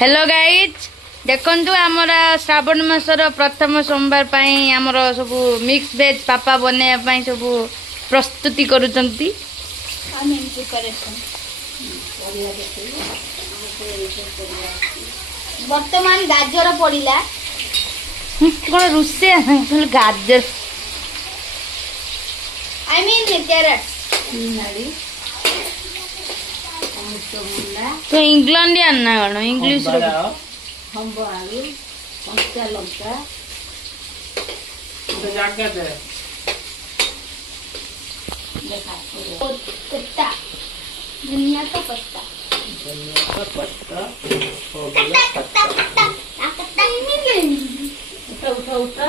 Hello guys देखंतु आमर श्रावण मासर प्रथम सोमवार पाई आमर सब मिक्स वेज पापा बनैया सब प्रस्तुति करुचंती। वर्तमान गाजर पड़िला कौन रुसे गाजर आई मीन कैरेट तो इंग्लैंडियन ना कौन इंग्लिश हम्बो आलू कंचा लंका पत्ता धनिया का पत्ता उठा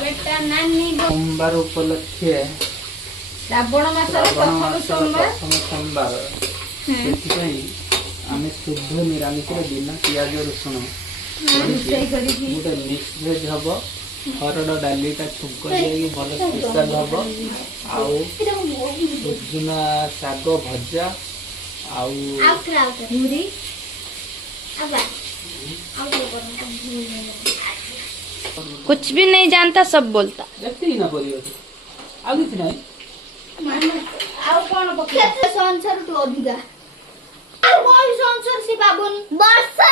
बेटा नानी सोमवार उपलक्षे श्रावण मासर प्रथम सोमवार आम शुद्ध निरामिष बिना पियाज रसुण गोटे मिक्स भेज हम हरड़ डालीटा छुंक दिए भल स्पेशल हम आउना शाग भजा कुछ भी नहीं जानता सब बोलता संसार तू अधिका संसार से पाबन वर्षा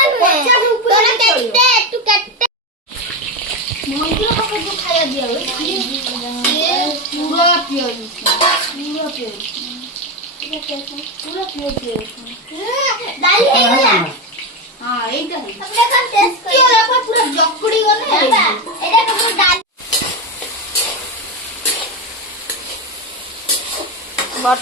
तोरा केते तू केते मंदिर को तू खाया दिया ये पूरा प्योर पूरा प्योर डाली है ना हां एटा अपने का टेस्ट कियो रखा पूरा जकड़ी गने एटा तो डाल बट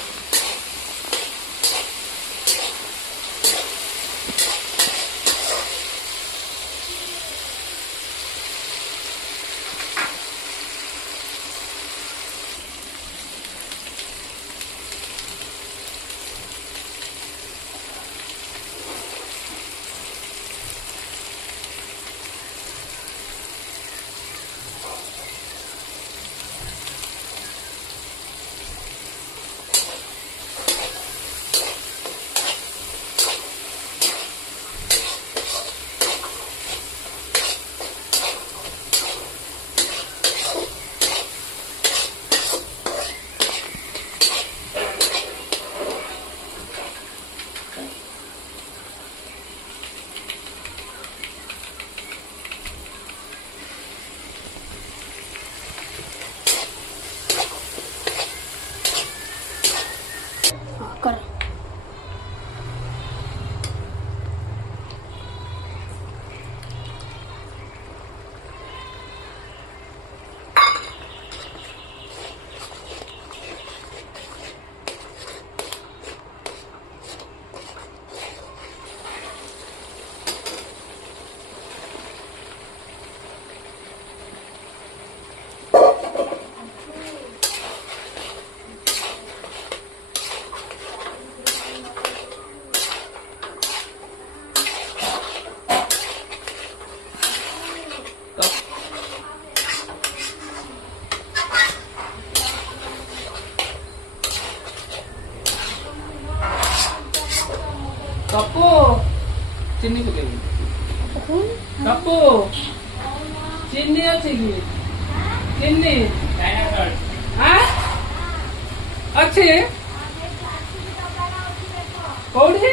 कर कपू चीनी को कपू चीनी अच्छी चीनी अच्छे कौड़ी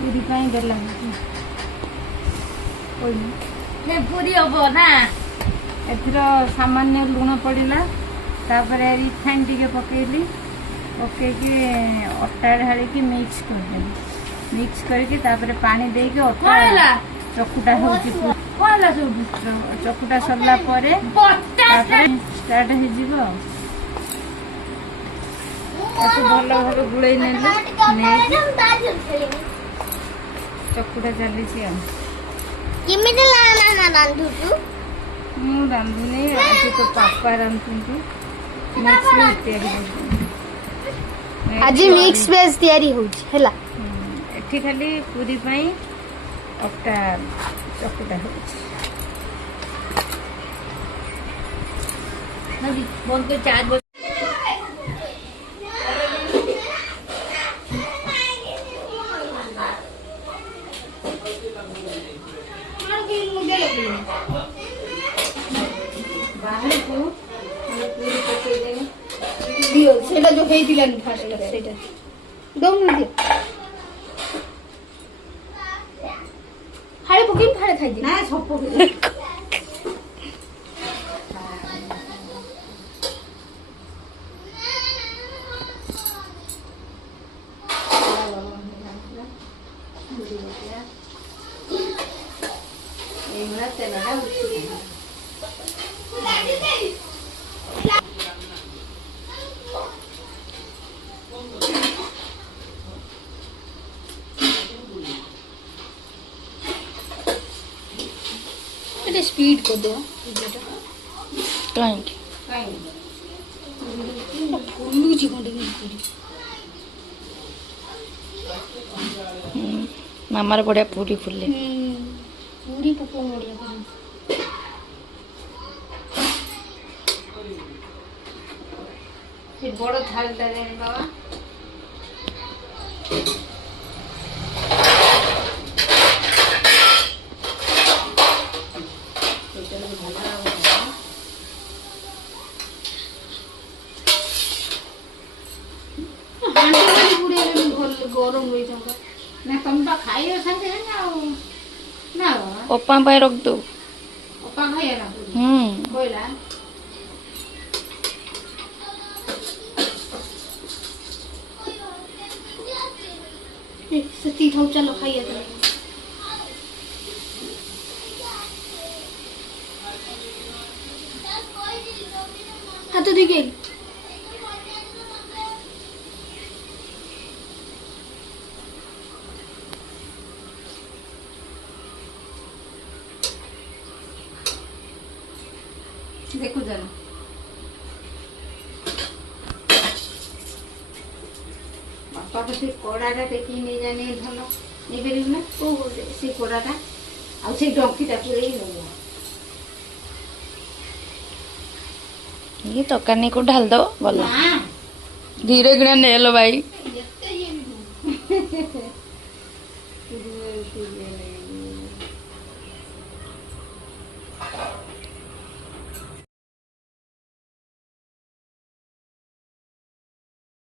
पूरी पाई देला पूरी हम ना एथर सामान्य लुण पड़ा तापर रिफाइन टे पकईली पकईकि अटा ढाली मिक्स करदेली मिक्स करके तापर पानी देके अटा चकुटा हो चकुटा सरला स्टार्ट हो भल भाव गुड़े चकुटा चली रांधुनी आज तो पापा रांधुंटू आज मिक्स वेज तैयारी होची हैला एठी खाली पूरी पाई अटा चकुटा होची नदी बोल के चार बोल बाहर को पूरी पके देने दियो सेटा जो हेई दिलानी फाटेला सेटा दम दियो हाड़े पके फाड़े खाई दे ना सब पके ये स्पीड को दो काइंड फुल्लू जी कोंडे की मामार बढ़िया पूरी फुले पूरी पको मोड़िया ये बड़ थाल दे बाबा गरम हुई जाता ना तुम तो खाइयो संगे है ना पप्पा पे रख दो पप्पा खाइए ना कोइला सती थाउ चलो खाइए तो हाँ तो देखिए देखो जरा बापा को से कोड़ाटा देखी नहीं जाने भल नहीं बेरी ना ओ से कोड़ाटा आ से डंकीटा पूरे ही नहीं ये तो करने को ढाल दो बोलो धीरे गिना ले लो भाई